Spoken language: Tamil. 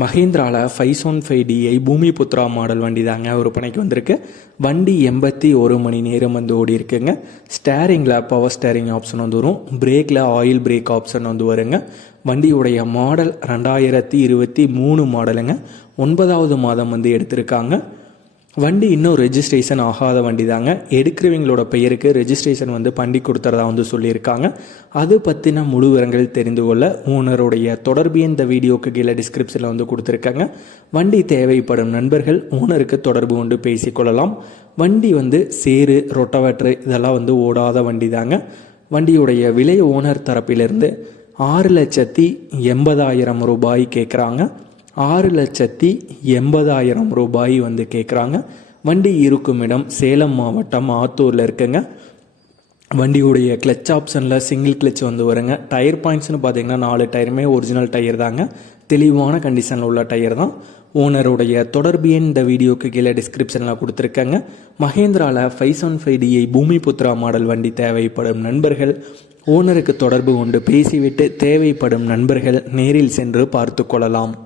மஹேந்திராவில் five one five DI Bhoomi Putra model வண்டி தாங்க விற்பனைக்கு வந்திருக்கு. வண்டி எண்பத்தி ஒரு மணி நேரம் வந்து ஓடி இருக்குங்க ஸ்டேரிங்கில் பவர் ஸ்டேரிங் ஆப்ஷன் வந்து வரும். பிரேக்கில் ஆயில் பிரேக் ஆப்ஷன் வந்து வருங்க. வண்டியுடைய மாடல் ரெண்டாயிரத்தி இருபத்தி மூணு மாடலுங்க. ஒன்பதாவது மாதம் வந்து எடுத்திருக்காங்க. வண்டி இன்னும் ரெஜிஸ்ட்ரேஷன் ஆகாத வண்டி தாங்க எடுக்கிறவங்களோட பெயருக்கு ரெஜிஸ்ட்ரேஷன் வந்து பண்ணி கொடுத்துறதா வந்து சொல்லியிருக்காங்க. அது பற்றின முழு விவரங்கள் தெரிந்து கொள்ள ஓனருடைய தொடர்பு இந்த வீடியோக்கு கீழே டிஸ்கிரிப்ஷனில் வந்து கொடுத்துருக்காங்க. வண்டி தேவைப்படும் நண்பர்கள் ஓனருக்கு தொடர்பு கொண்டு பேசிக்கொள்ளலாம். வண்டி வந்து சேரு ரொட்டவேட்ரு இதெல்லாம் வந்து ஓடாத வண்டி தாங்க வண்டியுடைய விலை ஓனர் தரப்பிலிருந்து ஆறு லட்சத்தி எண்பதாயிரம் ரூபாய் கேட்குறாங்க ஆறு லட்சத்தி எண்பதாயிரம் ரூபாய் வந்து கேட்குறாங்க வண்டி இருக்கும் இடம் சேலம் மாவட்டம் ஆத்தூரில் இருக்குங்க. வண்டியுடைய கிளச் ஆப்ஷனில் சிங்கிள் கிளச் வந்து வருங்க. டயர் பாயிண்ட்ஸ்னு பார்த்தீங்கன்னா நாலு டயருமே ஒரிஜினல் டயர் தாங்க. தெளிவான கண்டிஷனில் உள்ள டயர் தான். ஓனருடைய தொடர்பு எண் இந்த வீடியோக்கு கீழே டிஸ்கிரிப்ஷனில் கொடுத்துருக்காங்க. மகேந்திராவில் five seven five DI Bhumi Putra model வண்டி தேவைப்படும் நண்பர்கள். ஓனருக்கு தொடர்பு கொண்டு பேசிவிட்டு தேவைப்படும் நண்பர்கள் நேரில் சென்று பார்த்து கொள்ளலாம்.